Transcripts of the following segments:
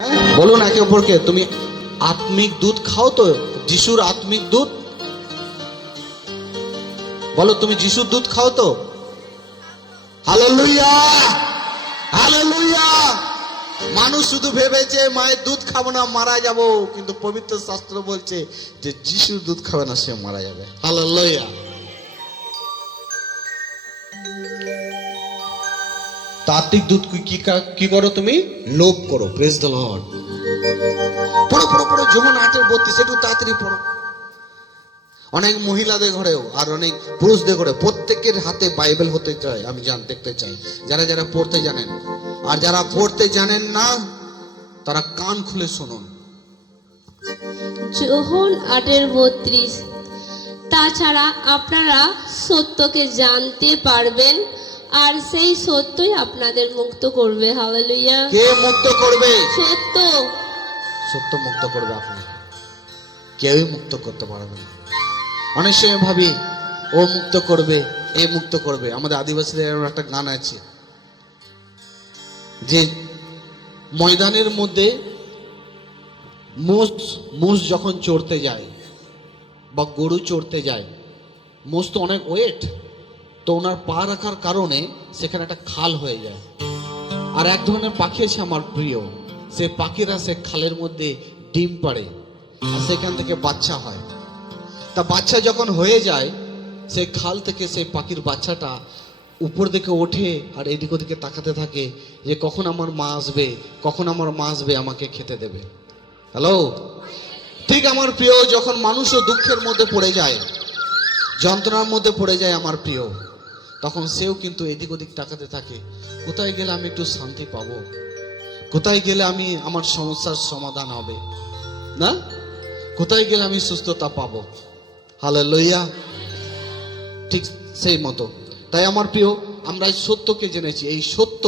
বলুন একে অপরকে, তুমি আত্মিক দুধ খাও তো? যিশুর আত্মিক দুধ বলো, তুমি যিশুর দুধ খাও তো? Hallelujah, hallelujah. মানুষ শুধু ভেবেছে মায়ের দুধ খাবো না, মারা যাব, কিন্তু পবিত্র শাস্ত্র বলছে যে যিশুর দুধ খাবে না, সে মারা যাবে। হালেলুয়া। আত্মিক দুধ কি করো তুমি? লোভ করো। Praise the Lord. পড়ো পড়ো পড়ো, যোহন 8:32, একটু তাড়াতাড়ি পড়ো। অনেক মহিলাদের ঘরেও আর অনেক পুরুষদের ঘরে প্রত্যেকের হাতে বাইবেল হতে চায়। আমি দেখতে চাই যারা যারা পড়তে জানেন, আর যারা পড়তে জানেন না তারা কান খুলে শুনুন। যোহন 8:32। তাছাড়া আপনারা সত্যকে জানতে পারবেন, আর সেই সত্যই আপনাদের মুক্ত করবে। হালেলুয়া। কে মুক্ত করবে? সত্য। সত্য মুক্ত করবে আপনাকে, কেউই মুক্ত করতে পারবে না। অনেক সময় ভাবি ও মুক্ত করবে, এ মুক্ত করবে। আমাদের আদিবাসীদের একটা গান আছে যে ময়দানের মধ্যে মোষ যখন চড়তে যায় বা গরু চড়তে যায়, মোষ তো অনেক ওয়েট, তো ওনার পা রাখার কারণে সেখানে একটা খাল হয়ে যায়। আর এক ধরনের পাখি আছে আমার প্রিয়, সে পাখিরা সে খালের মধ্যে ডিম পাড়ে আর সেখান থেকে বাচ্চা হয়। তা বাচ্চা যখন হয়ে যায়, সেই খাল থেকে সেই পাখির বাচ্চাটা উপর দিকে ওঠে আর এদিক ওদিকে তাকাতে থাকে যে কখন আমার মা আসবে, কখন আমার মা আসবে আমাকে খেতে দেবে। হ্যালো। ঠিক আমার প্রিয়, যখন মানুষও দুঃখের মধ্যে পড়ে যায়, যন্ত্রণার মধ্যে পড়ে যায় আমার প্রিয়, তখন সেও কিন্তু এদিক ওদিক তাকাতে থাকে, কোথায় গেলে আমি একটু শান্তি পাবো, কোথায় গেলে আমি আমার সমস্যার সমাধান হবে, না কোথায় গেলে আমি সুস্থতা পাবো। হালেলুয়া। ঠিক সেই মতো। তাই আমার প্রিয়, আমরা সত্যকে জেনেছি। এই সত্য,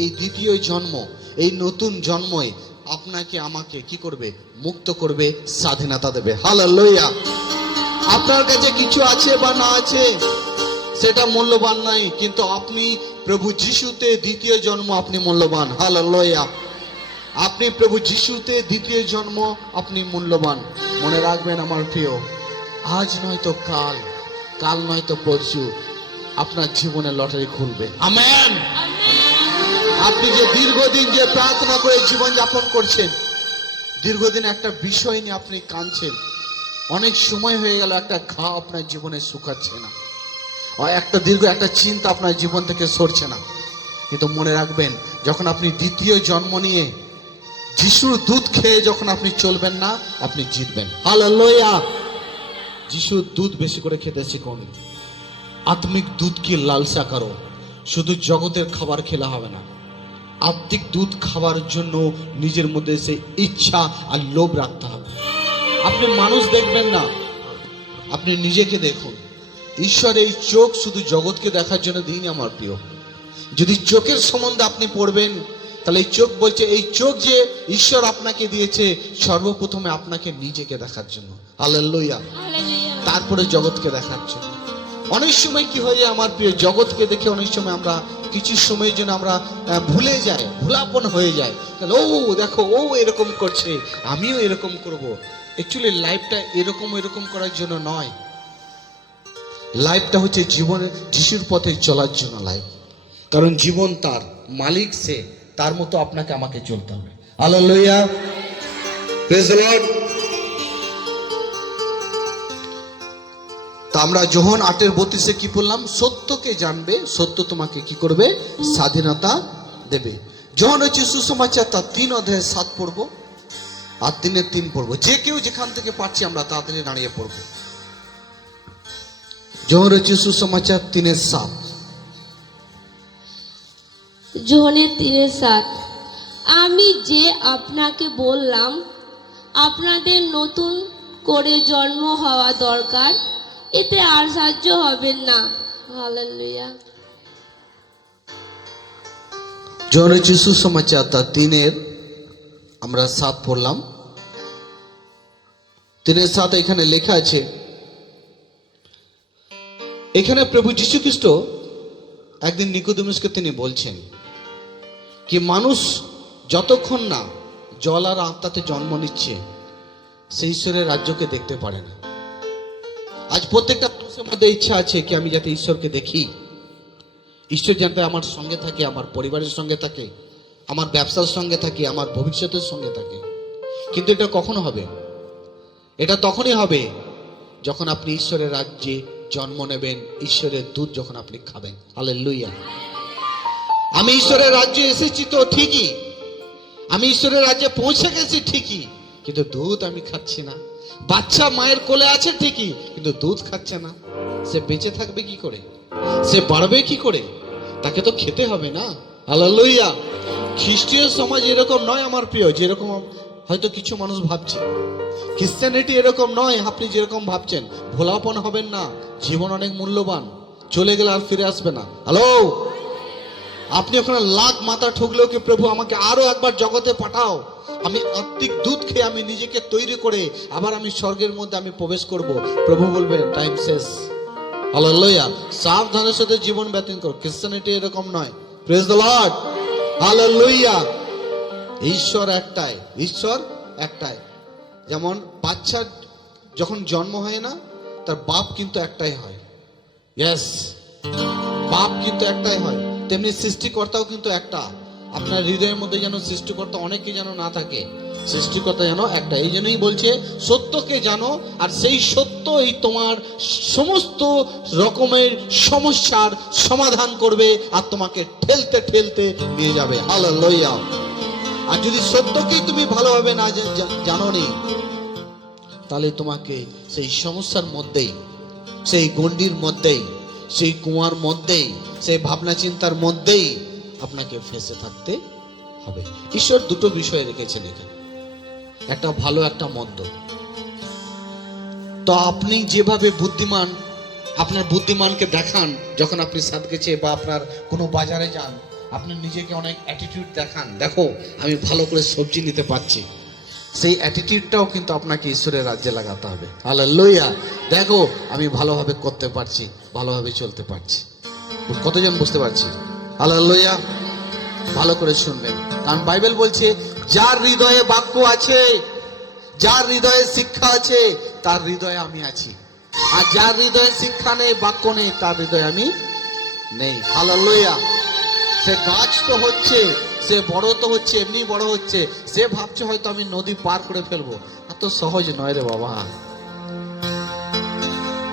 এই দ্বিতীয় জন্ম, এই নতুন জন্মই আপনাকে আমাকে কি করবে? মুক্ত করবে, স্বাধীনতা দেবে। হালেলুয়া। আপনার কাছে কিছু আছে বা না আছে সেটা মূল্যবান নাই, কিন্তু আপনি প্রভু যিশুতে দ্বিতীয় জন্ম, আপনি মূল্যবান। হালেলুয়া। আপনি প্রভু যিশুতে দ্বিতীয় জন্ম, আপনি মূল্যবান। মনে রাখবেন আমার প্রিয়, আজ নয়তো কাল, কাল নয়তো পরশু আপনার জীবনে লটারি খুলবে। আমেন। আপনি যে দীর্ঘদিন যে প্রার্থনা করে জীবন যাপন করছেন, দীর্ঘদিন একটা বিষয় নিয়ে আপনি কাঁদছেন, অনেক সময় হয়ে গেল একটা ঘা আপনার জীবনে শুকাচ্ছে না, একটা দীর্ঘ একটা চিন্তা আপনার জীবন থেকে সরছে না, কিন্তু মনে রাখবেন, যখন আপনি দ্বিতীয় জন্ম নিয়ে যিশুর দুধ খেয়ে যখন আপনি চলবেন না, আপনি জিতবেন। হালেলুয়া। যিশুর দুধ বেশি করে খেতে শিখুন, আত্মিক দুধ কি লালসা করো। শুধু জগতের খাবার খেলে হবে না, আত্মিক দুধ খাবার জন্য নিজের মধ্যে সেই ইচ্ছা আর লোভ রাখতে হবে। আপনি মানুষ দেখবেন না, আপনি নিজেকে দেখুন। ঈশ্বর এই চোখ শুধু জগৎকে দেখার জন্য দিইনি আমার প্রিয়। যদি চোখের সম্বন্ধে আপনি পড়বেন, তাহলে এই চোখ বলছে, এই চোখ যে ঈশ্বর আপনাকে দিয়েছে সর্বপ্রথমে আপনাকে নিজেকে দেখার জন্য। হালেলুয়া। তারপরে জগৎকে দেখার জন্য। অনেক সময় কি হয়ে যায় আমার প্রিয়, জগৎকে দেখে অনেক সময় আমরা কিছু সময়ের জন্য আমরা ভুলে যাই, ভুলাপন হয়ে যায়। তাহলে ও দেখো, ও এরকম করছে, আমিও এরকম করব। অ্যাকচুয়ালি লাইফটা এরকম এরকম করার জন্য নয়, লাইফটা হচ্ছে জীবনে যিশুর পথে চলার জন্য লাইফ। কারণ জীবন তার, মালিক সে, তার মতো আপনাকে আমাকে চলতে হবে। হালেলুয়া। Praise the Lord. তা আমরা যোহন 8:32 কি বললাম? সত্যকে জানবে, সত্য তোমাকে কি করবে? স্বাধীনতা দেবে। যোহন হচ্ছে সুসমাচার, তার 3:7 পড়বো আর 3:3 পড়বো। যে কেউ যেখান থেকে পাচ্ছি আমরা তাড়াতাড়ি দাঁড়িয়ে পড়বো। যোহন হচ্ছে সুসমাচার 3:7। যোহনের 3:7। আমি যে আপনাকে বললাম আপনাদের নতুন করে জন্ম হওয়া দরকার, এতে আর সাহায্য হবেন না। হালেলুয়া। যোহন হচ্ছে সুসমাচার তার 3:7 পড়লাম। 3:7 এখানে লেখা আছে, এখানে প্রভু যীশু খ্রিস্ট একদিন নিকোদেমুসকে তিনি বলছেন কি মানুষ যতক্ষণ না জল আর আত্মাতে জন্ম নিচ্ছে, সেই ঈশ্বরের রাজ্যকে দেখতে পারে না। আজ প্রত্যেকটা মানুষের মধ্যে ইচ্ছা আছে কি আমি যাতে ঈশ্বরকে দেখি, ঈশ্বর যাতে আমার সঙ্গে থাকে, আমার পরিবারের সঙ্গে থাকে, আমার ব্যবসার সঙ্গে থাকে, আমার ভবিষ্যতের সঙ্গে থাকে। কিন্তু এটা কখন হবে? এটা তখনই হবে যখন আপনি ঈশ্বরের রাজ্যে জন্ম নেবেন, ঈশ্বরের দুধ যখন আপনি খাবেন। হালেলুয়া। আমি ঈশ্বরের রাজ্যে এসেছি তো ঠিকই, আমি ঈশ্বরের রাজ্যে পৌঁছে গেছি ঠিকই, কিন্তু দুধ আমি খাচ্ছি না। বাচ্চা মায়ের কোলে আছে ঠিকই, কিন্তু দুধ খাচ্ছে না। সে বেঁচে থাকবে কি করে? সে বাড়বে কি করে? তাকে তো খেতে হবে না। হালেলুয়া। খ্রিস্টীয় সমাজ এরকম নয় আমার প্রিয়, যেরকম হয়তো কিছু মানুষ ভাবছে। খ্রিস্টানিটি এরকম নয় আপনি যেরকম ভাবছেন। ভোলাপন হবেন না, জীবন অনেক মূল্যবান, চলে গেলে আর ফিরে আসবে না। হ্যালো, আপনি ওখানে লাখ মাথা ঠুকলেও কি প্রভু আমাকে আরো একবার জগতে পাঠাও, আমি আত্মিক দুধ খেয়ে আমি নিজেকে তৈরি করে আবার আমি স্বর্গের মধ্যে আমি প্রবেশ করব। প্রভু বলবে টাইম শেষ। হালেলুয়া। সাবধানের সাথে জীবন ব্যতীত করো। খ্রিস্টানিটি এরকম নয়। Praise the Lord. হালেলুয়া। ঈশ্বর একটাই, ঈশ্বর একটাই। যেমন বাচ্চার যখন জন্ম হয় না, তার বাপ কিন্তু একটাই হয়। ইয়েস, বাপ কিন্তু একটাই হয়। তেমনি সৃষ্টিকর্তাও কিন্তু একটা। আপনার হৃদয়ের মধ্যে যেন সৃষ্টিকর্তা অনেকে যেন না থাকে, সৃষ্টিকর্তা যেন একটা। এই জন্যই বলছে সত্যকে জানো, আর সেই সত্যই তোমার সমস্ত রকমের সমস্যার সমাধান করবে আর তোমাকে ঠেলতে ঠেলতে নিয়ে যাবে। হালেলুয়া। আর যদি সত্যকেই তুমি ভালোভাবে না জানো নি, তাহলে তোমাকে সেই সমস্যার মধ্যেই, সেই গণ্ডির মধ্যেই, সেই কুয়ার মধ্যেই, সেই ভাবনা চিন্তার মধ্যেই আপনাকে ফেঁসে থাকতে হবে। ঈশ্বর দুটো বিষয় রেখেছেন এখানে, একটা ভালো একটা মন্দ। তো আপনি যেভাবে বুদ্ধিমান, আপনার বুদ্ধিমানকে দেখান যখন আপনি সাদকেছে বা আপনার কোনো বাজারে যান, আপনি নিজেকে অনেক অ্যাটিটিউড দেখান, দেখো আমি ভালো করে সবজি নিতে পারছি, সেই অ্যাটিটিউডটাও কিন্তু আপনাকে ঈশ্বরের রাজ্যে লাগাতে হবে। হালেলুয়া। দেখো আমি ভালোভাবে করতে পারছি, ভালোভাবে চলতে পারছি। কতজন বুঝতে পারছি? হালেলুয়া। ভালো করে শুনবেন, কারণ বাইবেল বলছে যার হৃদয়ে বাক্য আছে, যার হৃদয়ে শিক্ষা আছে, তার হৃদয়ে আমি আছি। আর যার হৃদয়ে শিক্ষা নেই, বাক্য নেই, তার হৃদয়ে আমি নেই। হালেলুয়া। সে গাছ তো হচ্ছে, সে বড় তো হচ্ছে, এমনি বড় হচ্ছে, সে ভাবছে হয়তো আমি নদী পার করে ফেলবো। এত সহজ নয় রে বাবা।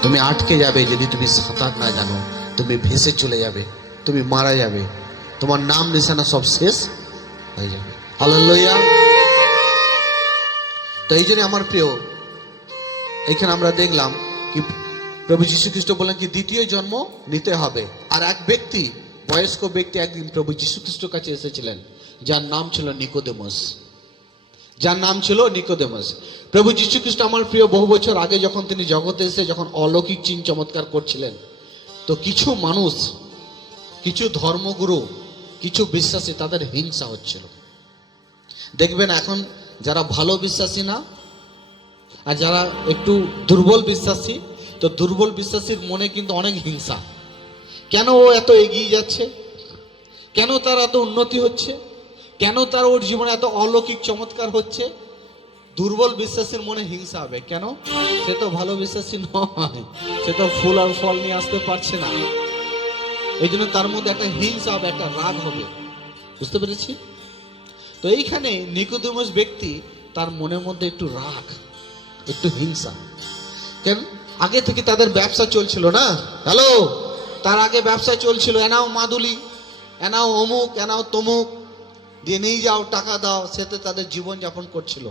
তুমি আটকে যাবে যদি তুমি সাঁতার না জানো, তুমি ভেসে চলে যাবে, তুমি মারা যাবে, তোমার নাম নিশানা সব শেষ হয়ে যাবে। হালেলুয়া। তো এই জন্য আমার প্রিয়, এখানে আমরা দেখলাম কি প্রভু যীশু খ্রিস্ট বললেন কি দ্বিতীয় জন্ম নিতে হবে। আর এক ব্যক্তি, বয়স্ক ব্যক্তি একদিন প্রভু যীশু খ্রিস্টের কাছে এসেছিলেন, যার নাম ছিল নিকোদেমাস, যার নাম ছিল নিকোদেমাস। প্রভু যীশু খ্রিস্ট আমার প্রিয় বহু বছর আগে যখন তিনি জগতে এসে যখন অলৌকিক চিহ্ন চমৎকার করছিলেন, তো কিছু মানুষ, কিছু ধর্মগুরু, কিছু বিশ্বাসী, তাদের হিংসা হচ্ছিল। দেখবেন এখন যারা ভালো বিশ্বাসী না, আর যারা একটু দুর্বল বিশ্বাসী, তো দুর্বল বিশ্বাসীর মনে কিন্তু অনেক হিংসা। কেন ও এত এগিয়ে যাচ্ছে, কেন তার এত উন্নতি হচ্ছে, কেন তার ওর জীবনে এত অলৌকিক চমৎকার হচ্ছে। দুর্বল বিশ্বাসীর মনে হিংসা হবে। কেন? সে তো ভালো বিশ্বাসী নয়, সে তো ফুল আর ফল নিয়ে আসতে পারছে না। এই জন্য তার মধ্যে একটা হিংসা হবে, একটা রাগ হবে। বুঝতে পেরেছি? তো এইখানে নিকোদেমাস ব্যক্তি, তার মনের মধ্যে একটু রাগ, একটু হিংসা। কেন? আগে থেকে তাদের ব্যবসা চলছিল না। হ্যালো, তার আগে ব্যবসা চলছিল, এনাও মাদুলি, এনাও অমুক, এনাও তমুক দিয়ে নিয়ে যাও, টাকা দাও, সেতে তাদের জীবন যাপন করছিল,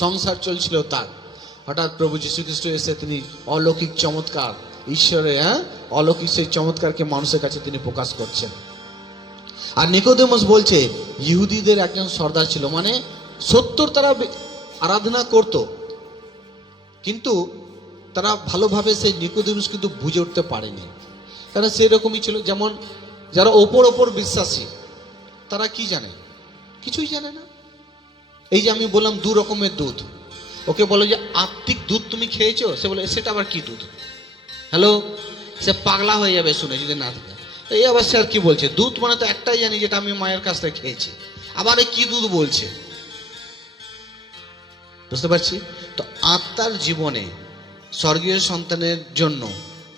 সংসার চলছিল তার। হঠাৎ প্রভু যীশু খ্রিস্ট এসে তিনি অলৌকিক চমৎকার, ঈশ্বরের অলৌকিক সেই চমৎকারকে মানুষের কাছে তিনি প্রকাশ করছেন। আর নিকোদেমাস বলছে ইহুদিদের একজন সর্দার ছিল, মানে 70 তারা আরাধনা করত, কিন্তু তারা ভালোভাবে সেই নিকোদেমাস কিন্তু বুঝে উঠতে পারেনি। তারা সেরকমই ছিল, যেমন যারা ওপর বিশ্বাসী, তারা কি জানে? কিছুই জানে না। এই যে আমি বললাম 2 রকমের দুধ, ওকে বলো যে আত্মিক দুধ তুমি খেয়েছো, সে বলে সেটা আবার কি দুধ? হ্যালো, সে পাগলা হয়ে যাবে শুনে যদি না থাকে। এই আবার সে আর কি বলছে? দুধ মানে তো একটাই জানি, যেটা আমি মায়ের কাছ থেকে খেয়েছি, আবার এই কি দুধ বলছে? বুঝতে পারছি? তো আত্মার জীবনে স্বর্গীয় সন্তানের জন্য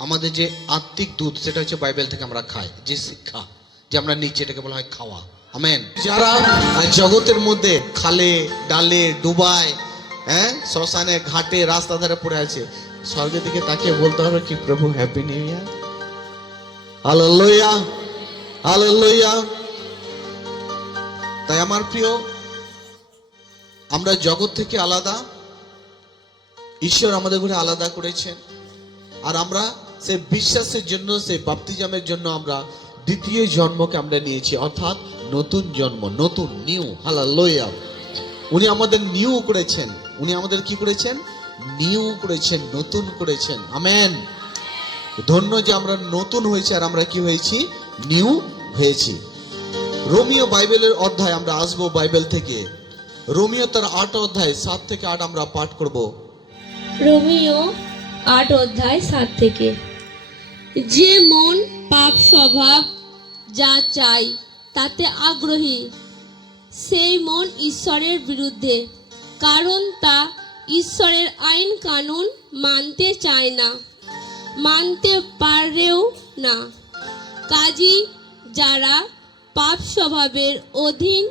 আমাদের যে আত্মিক দুধ, সেটা হচ্ছে বাইবেল থেকে আমরা খাই, যে শিক্ষা যে আমরা নিচ্ছি, এটাকে বলা হয় খাওয়া। আমেন। যারা জগতের মধ্যে খালে ডালে ডুবায়, শ্মশানে ঘাটে রাস্তা ধারে পড়ে আছে, স্বর্গের দিকে তাকিয়ে বলতে হবে কি, প্রভু happy new year, hallelujah, hallelujah. তাই আমার প্রিয়, আমরা জগৎ থেকে আলাদা, ঈশ্বর আমাদের ঘরে আলাদা করেছেন। আর আমরা সেই বিশ্বাসের জন্য, সেই বাপ্তিজামের জন্য আমরা দ্বিতীয় জন্মকে আমরা নিয়েছি, অর্থাৎ নতুন জন্ম, নতুন, নিউ, হালেলুয়া। উনি আমাদের নিউ করেছেন, উনি আমাদের কি করেছেন? নিউ করেছেন, নতুন করেছেন। আমেন। ধন্য যে আমরা নতুন হয়েছি, আর আমরা কি হয়েছি? নিউ হয়েছি। রোমিও বাইবেলের অধ্যায় আমরা আসবো বাইবেল থেকে, রোমিও তার 8 অধ্যায় 7 থেকে 8 আমরা পাঠ করব। রোমিও 8 অধ্যায় 7 থেকে। যে মন পাপ স্বভাব যা চাই তাতে আগ্রহী, সেই মন ঈশ্বরের বিরুদ্ধে, কারণ তা ঈশ্বরের আইন কানুন মানতে চায় না, মানতে পারেও না। কাজী যারা পাপ স্বভাবের অধীন,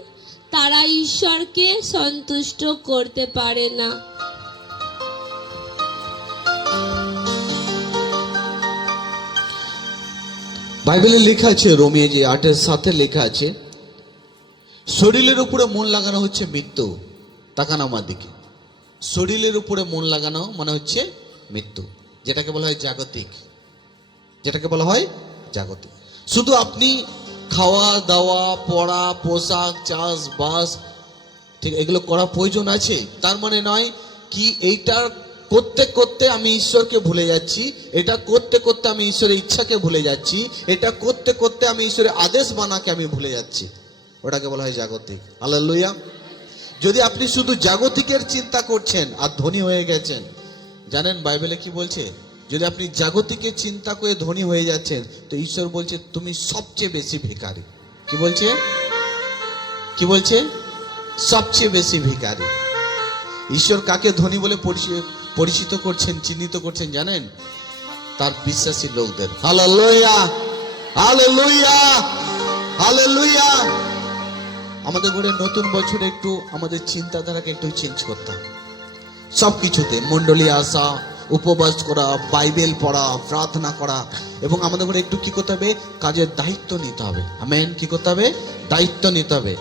তারা ঈশ্বরকে সন্তুষ্ট করতে পারে না। বাইবেলে লেখা আছে, রোমিও যে 8:7 লেখা আছে, শরীরের উপরে মন লাগানো হচ্ছে মৃত্যু। তাকান আমার দিকে, শরীরের উপরে মন লাগানো মানে হচ্ছে মৃত্যু, যেটাকে বলা হয় জাগতিক, যেটাকে বলা হয় জাগতিক। শুধু আপনি খাওয়া দাওয়া, পড়া, পোশাক, চাষবাস, ঠিক এগুলো করা প্রয়োজন আছে, তার মানে নয় কি এইটার করতে করতে আমি ঈশ্বরকে ভুলে যাচ্ছি, এটা করতে করতে আমি ঈশ্বরের ইচ্ছাকে ভুলে যাচ্ছি, এটা করতে করতে আমি ঈশ্বরের আদেশ মানাকে আমি ভুলে যাচ্ছি, ওটাকে বলা হয় জাগতিক। হালেলুয়া। যদি আপনি শুধু জাগতিকের চিন্তা করছেন আর ধনী হয়ে গেছেন, জানেন বাইবেলে কি বলছে? যদি আপনি জাগতিকের চিন্তা করে ধনী হয়ে যাচ্ছেন, তো ঈশ্বর বলছে তুমি সবচেয়ে বেশি ভিখারি। কি বলছে? কি বলছে? সবচেয়ে বেশি ভিখারি। ঈশ্বর কাকে ধনী বলে পরিচিত করছেন, চিহ্নিত করছেন জানেন? তার বিশ্বাসী লোকদের। Hallelujah, hallelujah, hallelujah. আমাদের ঘরে নতুন বছরে একটু আমাদের চিন্তাধারাকে একটু চেঞ্জ করতে হবে। সবকিছুতে মণ্ডলী আসা, উপবাস করা, বাইবেল পড়া, প্রার্থনা করা, এবং আমাদের ঘরে একটু কি করতে হবে? কাজের দায়িত্ব নিতে হবে। আমেন। কি করতে হবে? দায়িত্ব নিতে হবে।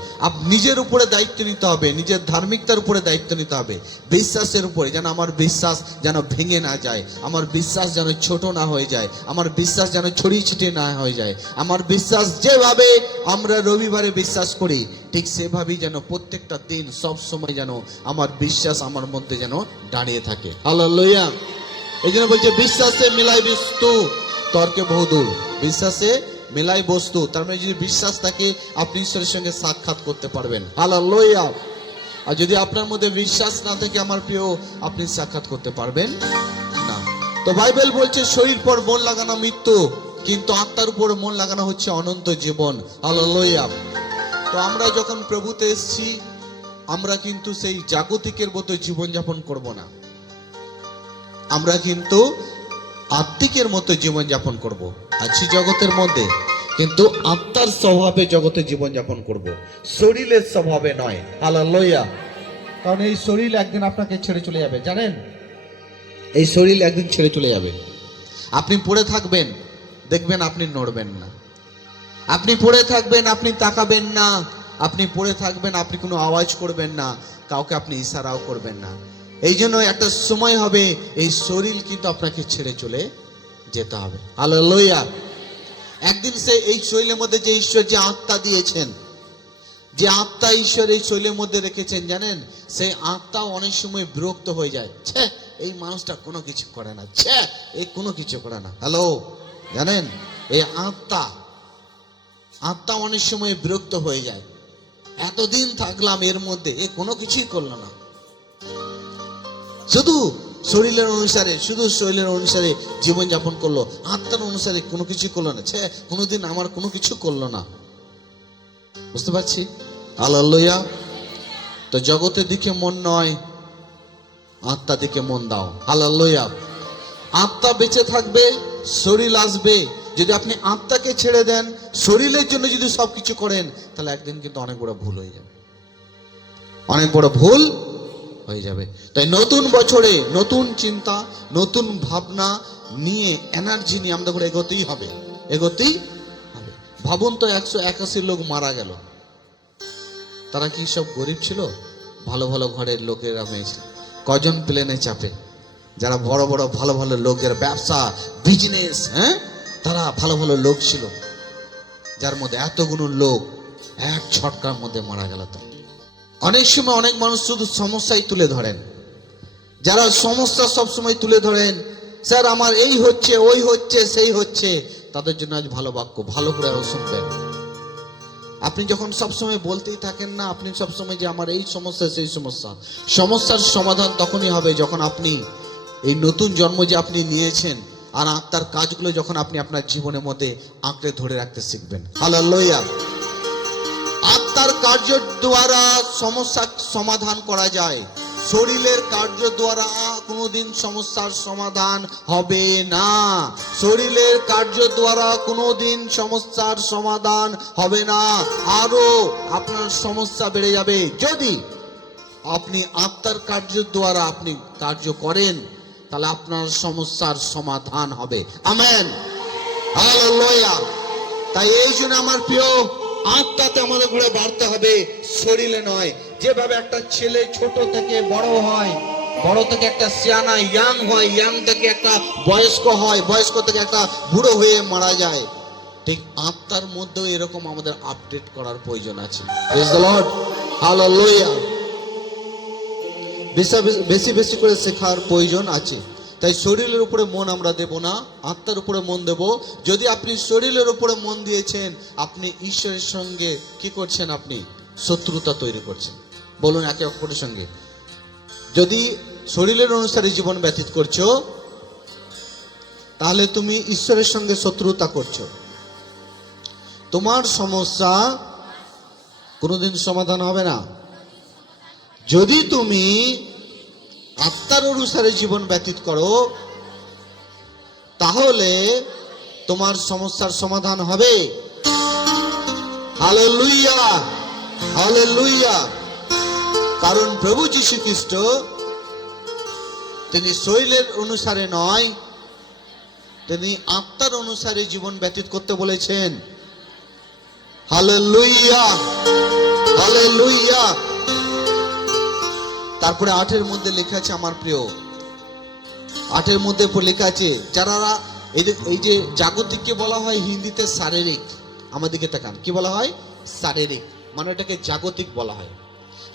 নিজের উপরে দায়িত্ব নিতে হবে, নিজের ধার্মিকতার উপরে দায়িত্ব নিতে হবে, বিশ্বাসের উপরে, যেন আমার বিশ্বাস যেন ভেঙে না যায়, আমার বিশ্বাস যেন ছোট না হয়ে যায়, আমার বিশ্বাস যেন ছড়িয়ে ছিটিয়ে না হয়ে যায়। আমার বিশ্বাস যেভাবে আমরা রবিবারে বিশ্বাস করি, ঠিক সেভাবেই যেন প্রত্যেকটা দিন সব সময় যেন আমার বিশ্বাস আমার মধ্যে যেন দাঁড়িয়ে থাকে। হালেলুয়া। এই জন্য বলছে বিশ্বাসে মিলাই বস্তু, তর্কে বহুদূর। বিশ্বাসে মিলাই বস্তু, তার মানে যদি বিশ্বাস থাকে আপনি ঈশ্বরের সঙ্গে সাক্ষাৎ করতে পারবেন। হালেলুয়া। আর যদি আপনার মধ্যে বিশ্বাস না থাকে আমার প্রিয়, আপনি সাক্ষাৎ করতে পারবেন না। তো বাইবেল বলছে শরীর পর মন লাগানো মৃত্যু, কিন্তু আত্মার উপর মন লাগানো হচ্ছে অনন্ত জীবন। হালেলুয়া। তো আমরা যখন প্রভুতে এসেছি, আমরা কিন্তু সেই জাগতিকের মতো জীবনযাপন করব না, আমরা কিন্তু আত্মিকের মতো জীবনযাপন করব। আছি জগতের মধ্যে, কিন্তু আত্মার স্বভাবে জগতে জীবনযাপন করব, শরীরের স্বভাবে নয়। হালেলুয়া। কারণ এই শরীর একদিন আপনাকে ছেড়ে চলে যাবে, জানেন? এই শরীর একদিন ছেড়ে চলে যাবে। আপনি পড়ে থাকবেন, দেখবেন আপনি নড়বেন না। আপনি পড়ে থাকবেন, আপনি তাকাবেন না। আপনি পড়ে থাকবেন, আপনি কোনো আওয়াজ করবেন না, কাউকে আপনি ইশারাও করবেন না। এই জন্য একটা সময় হবে এই শরীর কিন্তু আপনাকে ছেড়ে চলে যেতে হবে। হালেলুয়া। একদিন সে এই শরীরের মধ্যে যে ঈশ্বর যে আত্মা দিয়েছেন, যে আত্মা ঈশ্বর এই শরীরের মধ্যে রেখেছেন, জানেন সেই আত্মাও অনেক সময় বিরক্ত হয়ে যায়। ছে, এই মানুষটা কোনো কিছু করে না, ছে, এই কোনো কিছু করে না। হ্যালো, জানেন এই আত্মা অনেক সময় বিরক্ত হয়ে যায়। এতদিন থাকলাম এর মধ্যে, এ কোনো কিছুই করলো না, শুধু শরীরের অনুসারে, শুধু শরীরের অনুসারে জীবনযাপন করলো, আত্মার অনুসারে কোনো কিছু করলো না। ছে, কোনোদিন আমার কোনো কিছু করলো না। বুঝতে পারছি? হালেলুয়া। তো জগতের দিকে মন নয়, আত্মা দিকে মন দাও। হালেলুয়া। আত্মা বেঁচে থাকবে, শরীর আসবে। যদি আপনি আত্মাকে ছেড়ে দেন, শরীরের জন্য যদি সবকিছু করেন, তাহলে একদিন কিন্তু অনেক বড় ভুল হয়ে যাবে, অনেক বড় ভুল হয়ে যাবে। তাই নতুন বছরে নতুন চিন্তা, নতুন ভাবনা নিয়ে, এনার্জি নিয়ে আমাদের করে এগোতেই হবে, এগোতেই হবে। ভাবুন তো 181 লোক মারা গেল, তারা কি সব গরিব ছিল? ভালো ভালো ঘরের লোকেরা মেয়েছিল। কজন প্লেনে চাপে? যারা বড় বড় ভালো ভালো লোক, যারা ব্যবসা বিজনেস, হ্যাঁ, তারা ভালো ভালো লোক ছিল, যার মধ্যে এতগুলো লোক এক ছটকার মধ্যে মারা গেল। তো অনেক সময় অনেক মানুষ শুধু সমস্যাই তুলে ধরেন। যারা সমস্যা সবসময় তুলে ধরেন, স্যার আমার এই হচ্ছে, ওই হচ্ছে, সেই হচ্ছে, তাদের জন্য আজ ভালো বাক্য, ভালো করে শুনবেন। আপনি যখন সবসময় বলতেই থাকেন না, আপনি সবসময় যে আমার এই সমস্যা, সেই সমস্যা, সমস্যার সমাধান তখনই হবে যখন আপনি এই নতুন জন্ম যে আপনি নিয়েছেন, আর আত্মার কাজগুলো যখন আপনি আপনার জীবনের মধ্যে আঁকড়ে ধরে রাখতে শিখবেন। হালেলুয়া। আত্মার কার্য দ্বারা সমস্যার সমাধান করা যায়, শরীরের কার্য দ্বারা কোনোদিন সমস্যার সমাধান হবে না। শরীরের কার্য দ্বারা কোনোদিন সমস্যার সমাধান হবে না, আরো আপনার সমস্যা বেড়ে যাবে। যদি আপনি আত্মার কার্য দ্বারা আপনি কার্য করেন, তাহলে আপনার সমস্যার সমাধান হবে। Amen, hallelujah. তাই এই জন্য আমার প্রিয়, আত্মাতে আমাদের ঘুরে বাড়তে হবে, শরীরে নয়। যেভাবে একটা ছেলে ছোট থেকে বড় হয়, বড় থেকে একটা সিয়ানা ইয়াং হয়, ইয়াং থেকে একটা বয়স্ক হয়, বয়স্ক থেকে একটা বুড়ো হয়ে মারা যায়, ঠিক আত্মার মধ্যেও এরকম আমাদের আপডেট করার প্রয়োজন আছে। Praise the Lord, hallelujah. বেশি বেশি করে শেখার প্রয়োজন আছে। তাই শরীরের উপরে মন আমরা দেব না, আত্মার উপরে মন দেব। যদি আপনি শরীরের উপরে মন দিয়েছেন, আপনি ঈশ্বরের সঙ্গে কি করছেন? আপনি শত্রুতা তৈরি করছেন। বলুন একে অপরের সঙ্গে। যদি শরীরের অনুসারে জীবন ব্যতীত করছো, তাহলে তুমি ঈশ্বরের সঙ্গে শত্রুতা করছো। তোমার সমস্যা কোনোদিন সমাধান হবে না। যদি তুমি আত্মার অনুসারে জীবন ব্যতীত করো, তাহলে তোমার সমস্যার সমাধান হবে। Hallelujah, hallelujah. কারণ প্রভু যীশু খ্রিস্ট তিনি শরীরের অনুসারে নয়, তিনি আত্মার অনুসারে জীবন ব্যতীত করতে বলেছেন। Hallelujah, hallelujah. তারপরে 8-এর মধ্যে লেখা আছে, আমার প্রিয়, 8-এর মধ্যে লেখা আছে, যারা এই যে জাগতিককে বলা হয় হিন্দিতে শারীরিক। আমাদেরকে তাকান, কি বলা হয়? শারীরিক, মানে এটাকে জাগতিক বলা হয়।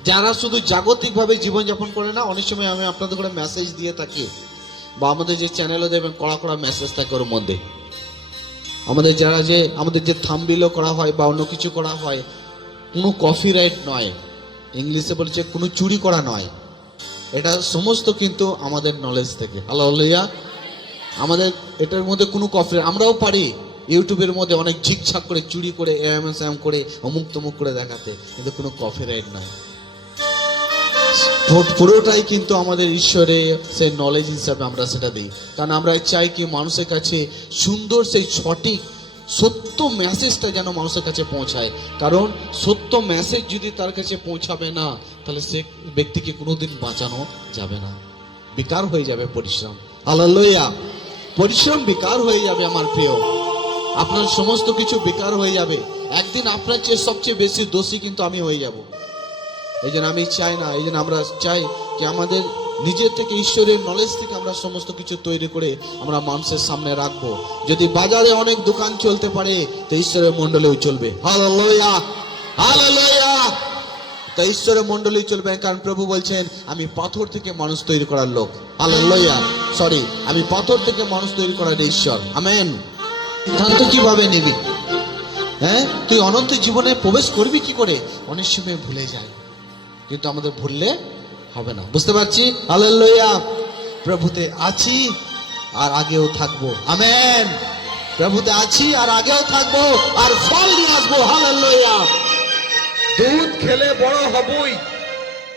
যারা শুধু জাগতিক ভাবে জীবনযাপন করে না, অনেক সময় আমি আপনাদের করে মেসেজ দিয়ে থাকি, বা আমাদের যে চ্যানেলে দেখবেন কড়া কড়া মেসেজ থাকে ওর মধ্যে। আমাদের যে থাম্বনেইলও করা হয় বা অন্য কিছু করা হয়, কোনো কপিরাইট নয়, ইংলিশে বলছে কোনো চুরি করা নয়, এটা সমস্ত কিন্তু আমাদের নলেজ থেকে। হালেলুয়া। আমাদের এটার মধ্যে কোনো কপিরাইট, আমরাও পারি ইউটিউবের মধ্যে অনেক ঝিকঝাক করে চুরি করে এম করে অমুক তমুক করে দেখাতে, কিন্তু কোনো কপিরাইট নয়। পুরোটাই কিন্তু আমাদের ঈশ্বরের সেই নলেজ হিসাবে আমরা সেটা দিই। কারণ আমরা চাই কি মানুষের কাছে সুন্দর সেই সঠিক সত্য মেসেজটা যেন মানুষের কাছে পৌঁছায়। কারণ সত্য মেসেজ যদি তার কাছে পৌঁছাবে না, তাহলে সে ব্যক্তিকে কোনোদিন বাঁচানো যাবে না, বেকার হয়ে যাবে পরিশ্রম। হালেলুয়া। পরিশ্রম বেকার হয়ে যাবে আমার প্রিয়, আপনার সমস্ত কিছু বেকার হয়ে যাবে। একদিন আপনার চেয়ে সবচেয়ে বেশি দোষী কিন্তু আমি হয়ে যাব। এই জন্য আমি চাই না, এই জন্য আমরা চাই যে আমাদের নিজের থেকে ঈশ্বরের নলেজ থেকে আমরা সমস্ত কিছু তৈরি করে আমরা মানুষের সামনে রাখবো। যদি বাজারে অনেক দোকান চলতে পারে, তো ঈশ্বরের মণ্ডলেও চলবে। Hallelujah, hallelujah. তো ঈশ্বরের মণ্ডলী চলবে, কারণ প্রভু বলছেন আমি পাথর থেকে মানুষ তৈরি করার লোক। হালেলুয়া, আমি পাথর থেকে মানুষ তৈরি করার ঈশ্বর। আমেন। তাহলে তো কিভাবে নিবি? হ্যাঁ, তুই অনন্ত জীবনে প্রবেশ করবি কি করে? অনেক সময় ভুলে যায়, কিন্তু আমাদের ভুললে হবে না। বুঝতে পারছি? হালেলুয়া। প্রভুতে আছি আর আগেও থাকবো। আমেন। প্রভুতে আছি আর আগেও থাকবো, আর ফল নিয়ে আসবো। হালেলুয়া। দুধ খেলে বড় হবই।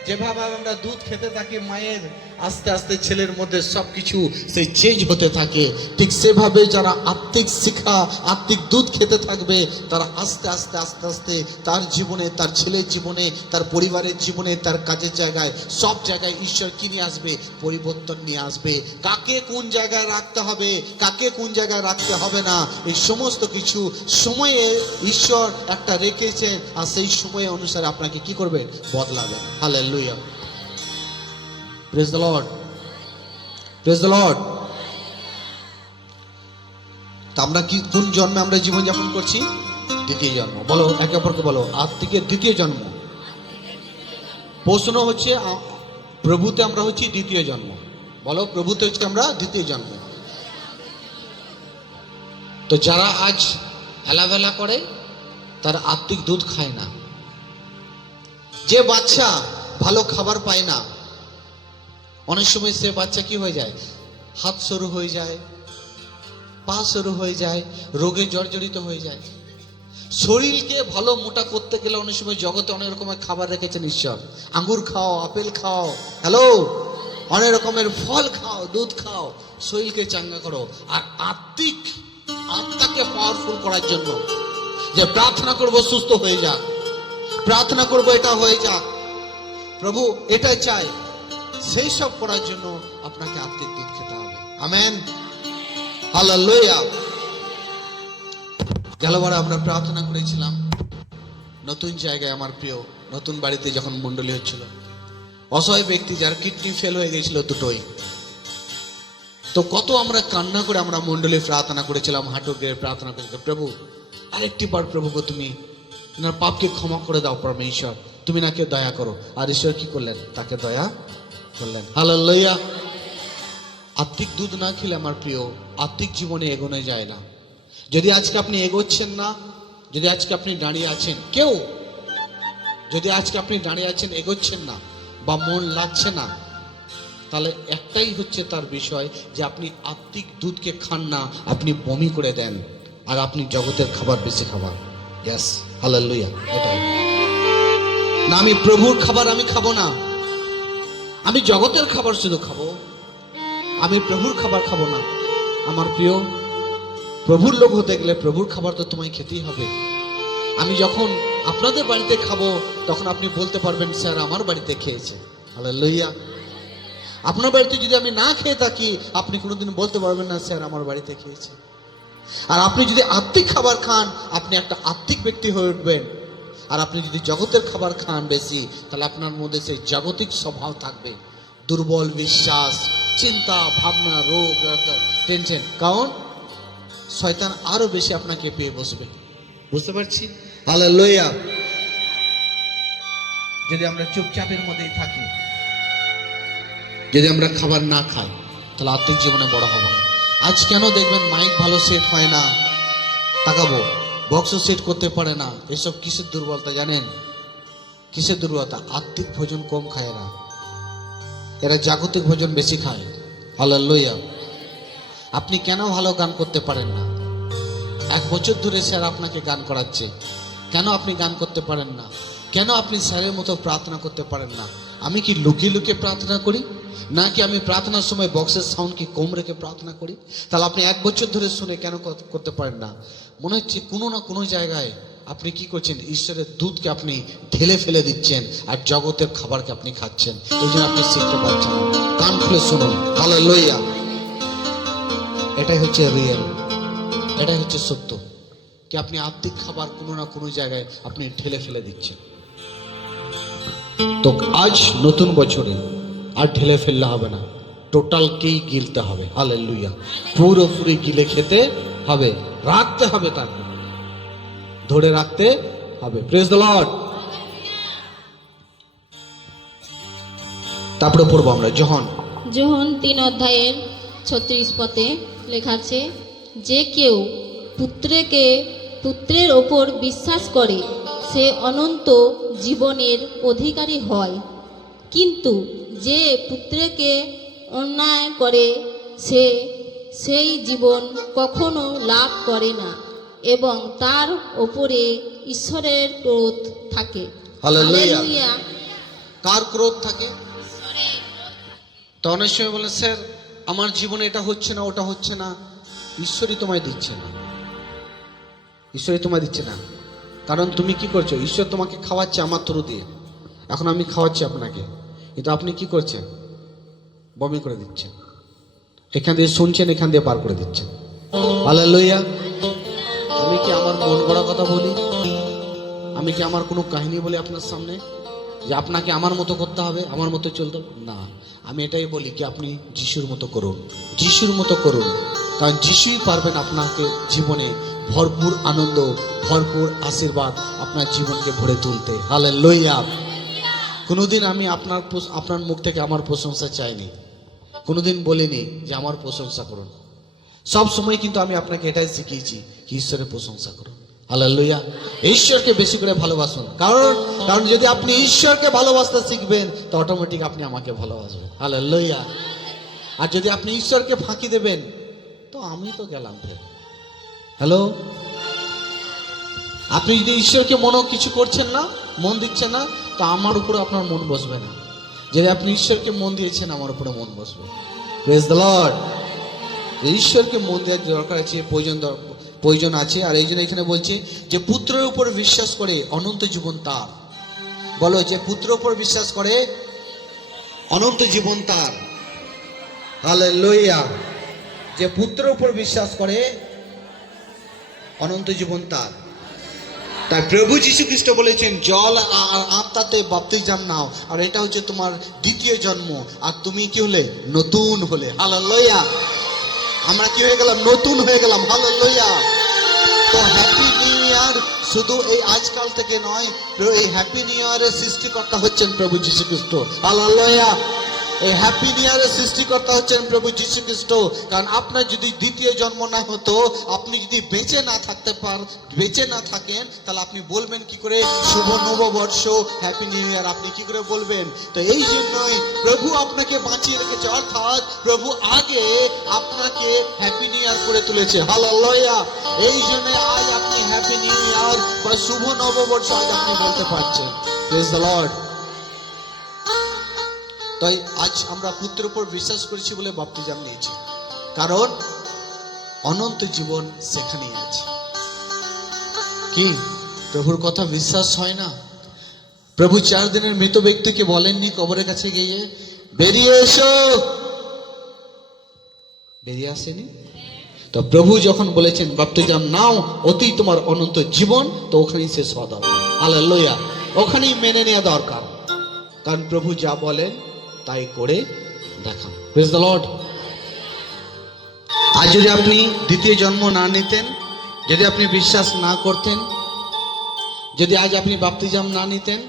যেভাবে আমরা দুধ খেতে থাকি মায়ের, আস্তে আস্তে ছেলের মধ্যে সবকিছু সেই চেঞ্জ হতে থাকে। ঠিক সেভাবে যারা আত্মিক শিক্ষা, আত্মিক দুধ খেতে থাকবে, তারা আস্তে আস্তে আস্তে আস্তে তার জীবনে, তার ছেলের জীবনে, তার পরিবারের জীবনে, তার কাজের জায়গায়, সব জায়গায় ঈশ্বর কি নিয়ে আসবে? পরিবর্তন নিয়ে আসবে। কাকে কোন জায়গায় রাখতে হবে, কাকে কোন জায়গায় রাখতে হবে না, এই সমস্ত কিছু সময়ে ঈশ্বর একটা রেখেছেন, আর সেই সময় অনুসারে আপনাকে কি করবে? বদলাবেন। Hallelujah, praise the lord, praise the Lord. তা আমরা কি কোন জন্মে আমরা জীবনযাপন করছি? দ্বিতীয় জন্ম। বলো, একে অপরকে বলো, আত্মিকের দ্বিতীয় জন্ম। প্রশ্ন হচ্ছে প্রভুতে আমরা হচ্ছি দ্বিতীয় জন্ম। বলো, প্রভুতে হচ্ছে আমরা দ্বিতীয় জন্ম। তো যারা আজ হেলাফেলা করে তারা আত্মিক দুধ খায় না। যে বাচ্চা ভালো খাবার পায় না, অনেক সময় সে বাচ্চা কি হয়ে যায়? হাত সরু হয়ে যায়, পা সরু হয়ে যায়, রোগে জর্জরিত হয়ে যায়। শরীরকে ভালো মোটা করতে গেলে অনেক সময় জগতে অনেক রকমের খাবার রেখেছেন ঈশ্বর। আঙ্গুর খাও, আপেল খাও, হ্যালো, অনেক রকমের ফল খাও, দুধ খাও, শরীরকে চাঙ্গা করো। আর আত্মিক আত্মাকে পাওয়ারফুল করার জন্য যে প্রার্থনা করব সুস্থ হয়ে যাক, প্রার্থনা করব এটা হয়ে যাক, প্রভু এটাই চাই, সেই সব করার জন্য আপনাকে আত্মিক দুধ খেতে হবে। Amen, hallelujah. গেলবার আমরা প্রার্থনা করেছিলাম নতুন জায়গায়, আমার প্রিয় নতুন বাড়িতে যখন মণ্ডলী হচ্ছিল, অসহায় ব্যক্তি যার কিডনি ফেল হয়ে গেছিল দুটোই। তো কত আমরা কান্না করে আমরা মণ্ডলী প্রার্থনা করেছিলাম, হাঁটু গেড়ে প্রার্থনা করেছিলাম, প্রভু আরেকটি বার প্রভু গো তুমি ওনার পাপকে ক্ষমা করে দাও পরমেশ্বর, তুমি নাকি দয়া করো। আর ঈশ্বর কি করলেন? তাকে দয়া করলেন। হালেলুয়া। আত্মিক দুধ না খেলে আমার প্রিয় আত্মিক জীবনে এগোনো যায় না। যদি আজকে আপনি এগোচ্ছেন না, যদি আজকে আপনি দাঁড়িয়ে আছেন, কেউ যদি আজকে আপনি দাঁড়িয়ে আছেন এগোচ্ছেন না বা মন লাগছে না, তাহলে একটাই হচ্ছে তার বিষয় যে আপনি আত্মিক দুধকে খান না, আপনি বমি করে দেন, আর আপনি জগতের খাবার বেশি খাবার। Yes, hallelujah. এটাই না, আমি প্রভুর খাবার আমি খাবো না, আমি জগতের খাবার শুধু খাবো, আমি প্রভুর খাবার খাবো না। আমার প্রিয়, প্রভুর লোক হতে গেলে প্রভুর খাবার তো তোমায় খেতেই হবে। আমি যখন আপনাদের বাড়িতে খাবো তখন আপনি বলতে পারবেন স্যার আমার বাড়িতে খেয়েছে। হালেলুয়া। আপনার বাড়িতে যদি আমি না খেয়ে থাকি, আপনি কোনোদিন বলতে পারবেন না স্যার আমার বাড়িতে খেয়েছে। আর আপনি যদি আত্মিক খাবার খান, আপনি একটা আত্মিক ব্যক্তি হয়ে উঠবেন। আর আপনি যদি জগতের খাবার খান বেশি, তাহলে আপনার মধ্যে সেই জাগতিক স্বভাব থাকবে, দুর্বল বিশ্বাস, চিন্তা ভাবনা, রোগ, টেনশন। কারণ শয়তান আরো বেশি আপনাকে পেয়ে বসবে। বুঝতে পারছি? হালেলুয়া। যদি আমরা চুপচাপের মধ্যেই থাকি, যদি আমরা খাবার না খাই, তাহলে আত্মিক জীবনে বড় হব না। আজ কেন দেখবেন মাইক ভালো সেট হয় না, তাকাবো, বক্স সেট করতে পারে না, এসব কিসের দুর্বলতা জানেন? কিসের দুর্বলতা? আত্মিক ভোজন কম খায় এরা, এরা জাগতিক ভোজন বেশি খায়। হালেলুয়া। আপনি কেন ভালো গান করতে পারেন না? 1 বছর ধরে স্যার আপনাকে গান করাচ্ছে, কেন আপনি গান করতে পারেন না? কেন আপনি স্যারের মতো প্রার্থনা করতে পারেন না? আমি কি লুকিয়ে লুকিয়ে প্রার্থনা করি, নাকি আমি প্রার্থনার সময় বক্সের সাউন্ড কি কম রেখে প্রার্থনা করি? তাহলে আপনি 1 বছর ধরে শুনে কেন করতে পারেন না? মনে হচ্ছে কোনো না কোনো জায়গায় আপনি কি করছেন? ঈশ্বরের দুধকে আপনি ঢেলে ফেলে দিচ্ছেন, আর জগতের খাবারকে আপনি খাচ্ছেন। এই জন্য আপনি শিখতে পারছেন না। কান খুলে শুনুন। হালেলুয়া। এটাই হচ্ছে রিয়েল, এটাই হচ্ছে সত্য, কি আপনি আত্মিক খাবার কোনো না কোনো জায়গায় আপনি ঢেলে ফেলে দিচ্ছেন। তো আজ নতুন বছরে আর ঢেলে ফেললে হবে না, টোটালকেই গিলতে হবে। হালেলুয়া। পুরোপুরি গিলে খেতে হবে, রাখতে হবে, তাকে ধরে রাখতে হবে। Praise the Lord. তারপরে পড়বো আমরা যোহন 3 অধ্যায়ের 36 পদে লেখা আছে, যে কেউ পুত্রের ওপর বিশ্বাস করে সে অনন্ত জীবনের অধিকারী হয়, কিন্তু যে পুত্রকে অন্যায় করে সে সেই জীবন কখনো লাভ করে না, এবং তার ওপরে ঈশ্বরের ক্রোধ থাকে। হালেলুয়া। হালেলুয়া। কার ক্রোধ থাকে? তো অনেক সময় বলে, স্যার আমার জীবনে এটা হচ্ছে না, ওটা হচ্ছে না। ঈশ্বরই তোমায় দিচ্ছে না, ঈশ্বরই তোমায় দিচ্ছে না। কারণ তুমি কি করছো? ঈশ্বর তোমাকে খাওয়াচ্ছে আমার থ্রু দিয়ে। এখন আমি খাওয়াচ্ছি আপনাকে, কিন্তু আপনি কি করছেন? বমি করে দিচ্ছেন। এখান দিয়ে শুনছেন, এখান দিয়ে পার করে দিচ্ছেন। হালেলুয়া। আমি কি আমার মন গড়া কথা বলি? আমি কি আমার কোনো কাহিনী বলি আপনার সামনে যে আপনাকে আমার মতো করতে হবে, আমার মতো চলতে হবে? না, আমি এটাই বলি কি আপনি যিশুর মতো করুন, যিশুর মতো করুন। কারণ যিশুই পারবেন আপনাকে জীবনে ভরপুর আনন্দ, ভরপুর আশীর্বাদ আপনার জীবনকে ভরে তুলতে। হালেলুয়া। কোনোদিন আমি আপনার মুখ থেকে আমার প্রশংসা চাইনি, কোনোদিন বলিনি যে আমার প্রশংসা করুন। সব সময় কিন্তু আমি আপনাকে এটাই শিখিয়েছি কি ঈশ্বরের প্রশংসা করুন। হালেলুয়া। ঈশ্বরকে বেশি করে ভালোবাসুন। কারণ যদি আপনি ঈশ্বরকে ভালোবাসতে শিখবেন তো অটোমেটিক আপনি আমাকে ভালোবাসবেন। হালেলুয়া। আর যদি আপনি ঈশ্বরকে ফাঁকি দেবেন তো আমি তো গেলাম ফের। হ্যালো, আপনি যদি ঈশ্বরকে কিছু করছেন না, মন দিচ্ছেন না, তো আমার উপরে আপনার মন বসবে না। যদি আপনি ঈশ্বরকে মন দিয়েছেন, আমার উপরে মন বসবে। Praise the Lord. ঈশ্বরকে মন দেওয়ার দরকার আছে, প্রয়োজন আছে। আর এই জন্য এখানে বলছে যে পুত্রের উপর বিশ্বাস করে অনন্ত জীবন তার। বলো, যে পুত্রের উপর বিশ্বাস করে অনন্ত জীবন তার। হালেলুয়া। যে পুত্রের উপর বিশ্বাস করে অনন্ত জীবন তার। তাই প্রভু যীশু খ্রিস্ট বলেছেন জল আর আত্মাতে বাপ্তিস্ম নাও, আর এটা হচ্ছে তোমার দ্বিতীয় জন্ম। আর তুমি কি হলে? নতুন হলে। হালেলুয়া। আমরা কি হয়ে গেলাম? নতুন হয়ে গেলাম। হালেলুয়া। তো হ্যাপি নিউ ইয়ার শুধু এই আজকাল থেকে নয়, এই হ্যাপি নিউ ইয়ারের সৃষ্টিকর্তা হচ্ছেন প্রভু যীশু খ্রিস্ট। হালেলুয়া। এই হ্যাপি নিউ ইয়ারের সৃষ্টিকর্তা হচ্ছেন প্রভু যীশু খ্রিস্ট। কারণ আপনার যদি দ্বিতীয় জন্ম না হতো, আপনি যদি বেঁচে না থাকেন, তাহলে আপনি বলবেন কি করে শুভ নববর্ষ, হ্যাপি নিউ ইয়ার? আপনি কি করে বলবেন? তো এই জন্যই প্রভু আপনাকে বাঁচিয়ে রেখেছে, অর্থাৎ প্রভু আগে আপনাকে হ্যাপি নিউ ইয়ার করে তুলেছে। হালেলুয়া। এই জন্য আজ আপনি হ্যাপি নিউ ইয়ার বা শুভ নববর্ষ আজ আপনি বলতে পারছেন। Praise the Lord. তাই আজ আমরা পুত্রের উপর বিশ্বাস করেছি বলে বাপ্তিস্ম নিয়েছি, কারণ অনন্ত জীবন সেখানেই আছে। কি প্রভুর কথা বিশ্বাস হয় না? প্রভু 4 দিনের মৃত ব্যক্তিকে বলেননি কবরের কাছে গিয়ে বেরিয়ে এসো? বেরিয়ে আসেনি? তো প্রভু যখন বলেছেন বাপ্তিস্ম নাও, অতি তোমার অনন্ত জীবন, তো ওখানেই শেষ হওয়া দরকার। হালেলুয়া। ওখানেই মেনে নেওয়া দরকার। কারণ প্রভু যা বলেন তাই করে দেখান। Praise the Lord. আজ যদি আপনি দ্বিতীয় জন্ম না নিতেন, যদি আপনি বিশ্বাস না করতেন, যদি আজ আপনি বাপ্তিস্ম না নিতেন,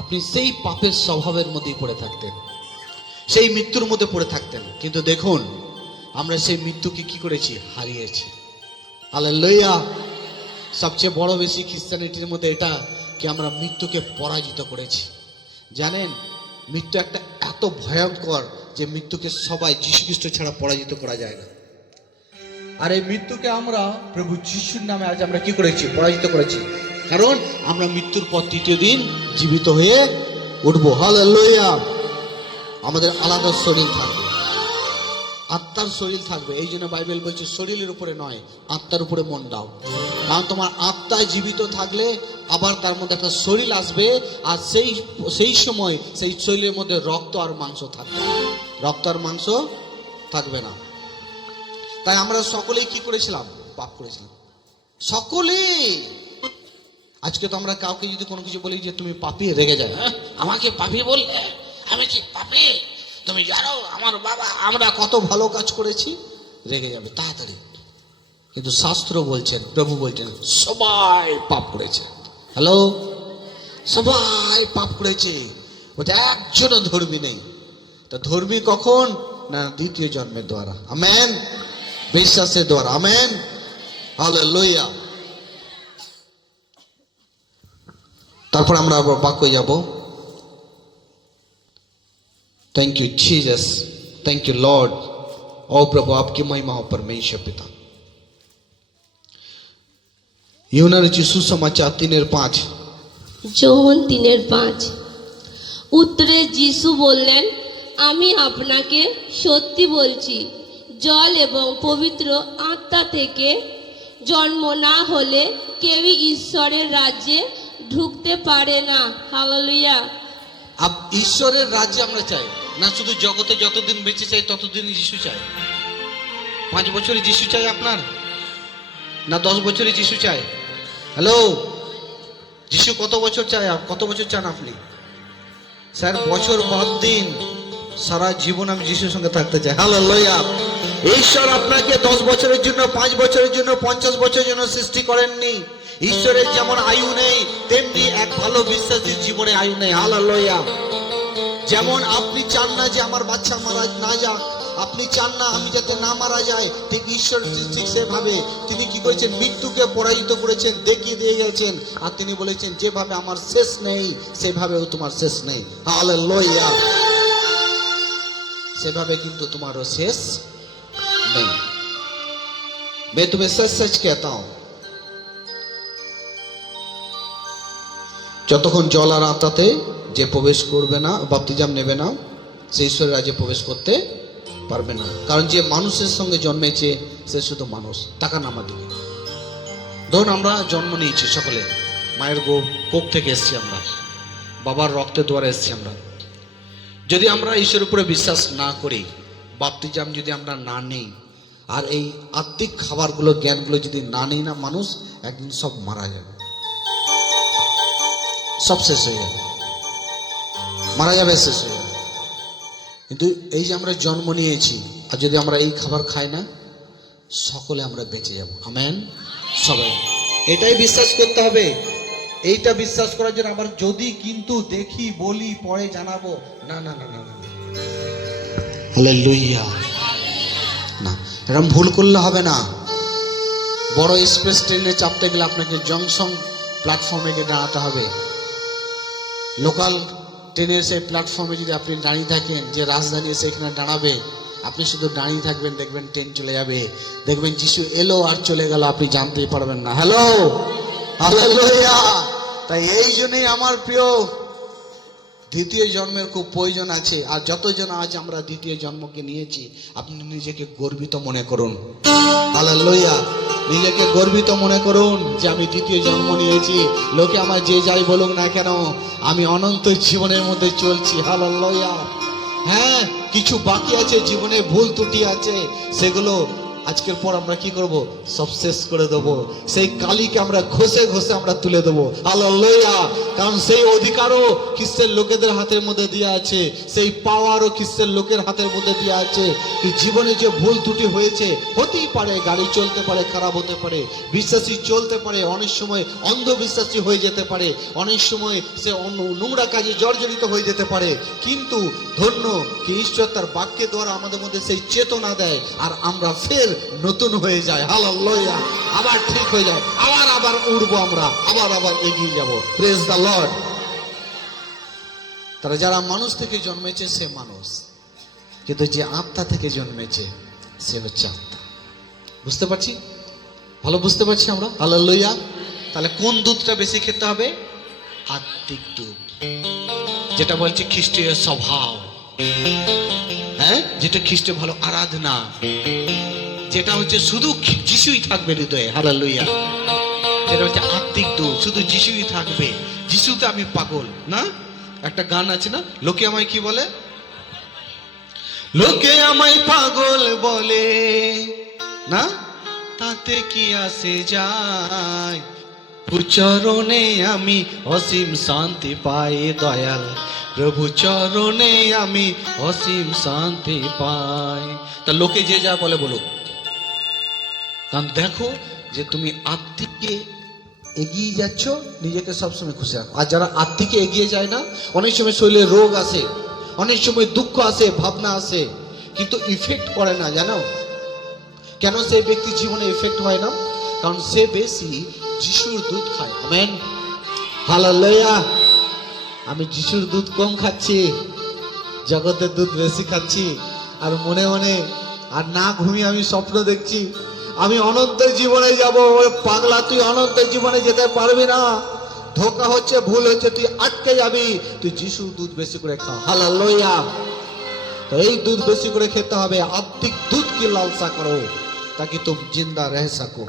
আপনি সেই পাপের স্বভাবের মধ্যেই পড়ে থাকতেন, সেই মৃত্যুর মধ্যে পড়ে থাকতেন। কিন্তু দেখুন, আমরা সেই মৃত্যুকে কি করেছি? হারিয়েছি। হালেলুয়া। সবচেয়ে বড় বেশি খ্রিস্টানিটির মধ্যে এটা কি আমরা মৃত্যুকে পরাজিত করেছি। জানেন, মৃত্যু একটা এত ভয়ঙ্কর যে মৃত্যুকে সবাই যীশু খ্রিস্ট ছাড়া পরাজিত করা যায় না। আর এই মৃত্যুকে আমরা প্রভু যিশুর নামে আজ আমরা কি করেছি? পরাজিত করেছি। কারণ আমরা মৃত্যুর পর তৃতীয় দিন জীবিত হয়ে উঠবো। হালেলুয়া। আমাদের আলাদা শরীর থাকবে, আত্মার শরীর থাকবে। এই জন্য বাইবেল বলছে শরীরের উপরে নয়, আত্মার উপরে মন দাও। কারণ তোমার আত্মায় জীবিত থাকলে আবার তার মধ্যে একটা শরীর আসবে, আর সেই সময় সেই শরীরের মধ্যে রক্ত আর মাংস থাকবে, রক্ত আর মাংস থাকবে না। তাই আমরা সকলেই কি করেছিলাম? পাপ করেছিলাম সকলেই। আজকে তো আমরা কাউকে যদি কোনো কিছু বলি যে তুমি পাপী, রেগে যায়। আমাকে পাপী বললে? আমি কি পাপী? তুমি জানো আমার বাবা, আমরা কত ভালো কাজ করেছি? রেগে যাবে তাড়াতাড়ি। কিন্তু শাস্ত্র বলছেন, প্রভু বলছেন সবাই পাপ করেছে। হ্যালো, সবাই পাপ করেছে, বলছে একজনও ধর্মী নেই। তা ধর্মী কখন? না, দ্বিতীয় জন্মের দ্বারা। আমেন। বিশ্বাসের দ্বারা। আমেন। হালেলুয়া। তারপর আমরা আবার বাক্যে যাব। Thank you Jesus, thank you lord. ओ प्रभु आपकी महिमा हो परमेश्वर पिता। यूहन्ना सुसमाचार 3:5। যোহন 3:5। উত্তরে যিশু বললেন, আমি আপনাকে সত্যি বলছি, জল এবং পবিত্র আত্মা থেকে জন্ম না হলে কেউই ঈশ্বরের রাজ্যে ঢুকতে পারে না। হালেলুয়া। ঈশ্বরের রাজ্যে আমরা চাই না, শুধু জগতে যতদিন বেঁচে চাই ততদিন যিশু চাই। 5 বছরে যিশু চাই আপনার, না 10 বছরে যিশু চাই? হ্যালো, যিশু কত বছর চাই? কত বছর চান আপনি? স্যার বছর বাদ দিন, সারা জীবন আমি যিশুর সঙ্গে থাকতে চাই। হালেলুয়া। ঈশ্বর আপনাকে 10 বছরের জন্য, 5 বছরের জন্য, 50 বছরের জন্য সৃষ্টি করেননি। ঈশ্বরের যেমন আয়ু নেই, তেমনি এক ভালো বিশ্বাসীর জীবনে আয়ু নেই। হালেলুয়া। যেমন আপনি চান না যে আমার বাচ্চা মারা না যাক, আপনি চান না আমি যাতে না মারা যায়, ঠিক ঈশ্বর ঠিক সেভাবে তিনি কি করেছেন? মৃত্যুকে পরাজিত করেছেন, দেখিয়ে দিয়ে গেছেন। আর তিনি বলেছেন যেভাবে আমার শেষ নেই সেভাবেও তোমার শেষ নেই। হালেলুয়া। সেভাবে কিন্তু তোমারও শেষ নেই। मैं तुम्हें सच सच कहता हूं, যতক্ষণ জল আর আত্মাতে যে প্রবেশ করবে না, বাপ্তিজাম নেবে না, সে ঈশ্বরের রাজ্যে প্রবেশ করতে পারবে না। কারণ যে মানুষের সঙ্গে জন্মেছে সে শুধু মানুষ। তাকান আমার দিকে। ধরুন আমরা জন্ম নিয়েছি সকলে, মায়ের কোখ থেকে এসেছি আমরা, বাবার রক্তের দ্বারা এসেছি আমরা। যদি আমরা ঈশ্বরের উপরে বিশ্বাস না করি, বাপ্তিজাম যদি আমরা না নেই, আর এই আত্মিক খাবারগুলো জ্ঞানগুলো যদি না নেই না, মানুষ একদিন সব মারা যাবে, সব শেষ হয়ে যাবে, মারা যাবে, শেষ হয়ে যাবে। কিন্তু এই যে আমরা জন্ম নিয়েছি, আর যদি আমরা এই খাবার খাই না, সকলে আমরা বেঁচে যাব। আমেন। সবাই এটাই বিশ্বাস করতে হবে। এইটা বিশ্বাস করার জন্য আবার যদি কিন্তু দেখি বলি পরে জানাবো, না না না না না, হালেলুয়া, না, এরকম ভুল করলে হবে না। বড় এক্সপ্রেস ট্রেনে চাপতে গেলে আপনাকে জংশন প্ল্যাটফর্মে গিয়ে দাঁড়াতে হবে। লোকাল ট্রেনের সেই প্ল্যাটফর্মে যদি আপনি দাঁড়িয়ে থাকেন, যে রাজধানী এসে এখানে দাঁড়াবে, আপনি শুধু দাঁড়িয়ে থাকবেন, দেখবেন ট্রেন চলে যাবে, দেখবেন যিশু এলো আর চলে গেল, আপনি জানতেই পারবেন না। Hello, hallelujah. তাই এই জন্যই আমার প্রিয়, দ্বিতীয় জন্মের খুব প্রয়োজন আছে। আর যতজন আজ আমরা দ্বিতীয় জন্মকে নিয়েছি, আপনি নিজেকে গর্বিত মনে করুন। হালেলুয়া। নিজেকে গর্বিত মনে করুন যে আমি দ্বিতীয় জন্ম নিয়েছি। লোকে আমার যে যাই বলুক না কেন, আমি অনন্ত জীবনের মধ্যে চলছি। হালেলুয়া। হ্যাঁ, কিছু বাকি আছে জীবনে, ভুল ত্রুটি আছে, সেগুলো আজকের পর আমরা কি করব? সব শেষ করে দেবো। সেই কালিকে আমরা ঘষে ঘষে আমরা তুলে দেবো। হালেলুয়া। কারণ সেই অধিকারও খ্রিস্টের লোকেদের হাতের মধ্যে দেওয়া আছে, সেই পাওয়ারও খ্রিস্টের লোকের হাতের মধ্যে দেওয়া আছে। কি জীবনে যে ভুল ত্রুটি হয়েছে, হতেই পারে, গাড়ি চলতে পারে, খারাপ হতে পারে, বিশ্বাসী চলতে পারে, অনেক সময় অন্ধবিশ্বাসী হয়ে যেতে পারে, অনেক সময় সে নোংরা কাজে জর্জরিত হয়ে যেতে পারে। কিন্তু ধন্য কি ঈশ্বর তার বাক্যের দ্বারা আমাদের মধ্যে সেই চেতনা দেয়, আর আমরা ফের নতুন হয়ে যায়। হালেলুয়া। আবার ঠিক হয়ে যায়, আবার উড়বো আমরা, আবার এগিয়ে যাব। Praise the Lord. তারা যারা মানুষ থেকে জন্মেছে সে মানুষ, কিন্তু যে আত্মা থেকে জন্মেছে সে হচ্ছে আত্মা। বুঝতে পারছি? ভালো বুঝতে পারছি আমরা। হালেলুয়া। তাহলে কোন দুধটা বেশি খেতে হবে? আত্মিক দুধ, যেটা বলছে খ্রিস্টীয় স্বভাব, হ্যাঁ, যেটা খ্রিস্টের ভালো আরাধনা, যেটা হচ্ছে শুধু যিশুই থাকবে হৃদয়ে। হালেলুয়া। যেটা হচ্ছে আত্মিক দুধ, শুধু যিশুই থাকবে। যিশুতে আমি পাগল না, একটা গান আছে না, লোকে আমায় কি বলে? লোকে আমায় পাগল বলে না, তাতে কি আসে যায়, চরণে আমি অসীম শান্তি পাই দয়াল, প্রভু চরণে আমি অসীম শান্তি পাই। তা লোকে যে যা বলে বলুক, কারণ দেখো যে তুমি আত্মিককে এগিয়ে যাচ্ছ, নিজেকে সবসময় খুশি রাখো। আর যারা আত্মিকে এগিয়ে যায় না, অনেক সময় শরীরে রোগ আসে, অনেক সময় দুঃখ আসে, ভাবনা আসে, কিন্তু ইফেক্ট করে না। জানো কেন সেই ব্যক্তি জীবনে ইফেক্ট হয় না? কারণ সে বেশি যিশুর দুধ খায়। আমেন। হালেলুয়া। আমি যিশুর দুধ কম খাচ্ছি, জগতের দুধ বেশি খাচ্ছি, আর মনে মনে আর না ঘুমিয়ে আমি স্বপ্ন দেখছি আমি অনন্তের জীবনে যাব। পাগলা, তুই অনন্তের জীবনে যেতে পারবি না, ধোকা হচ্ছে, ভুল হচ্ছে, তুই আটকে যাবি। তুই যিশুর দুধ বেশি করে খা। হালেলুয়া। तो यही दूध बेसी करे खेते হবে, आर्थिक दूध की लालसा करो ताकि तुम जिंदा रह सको।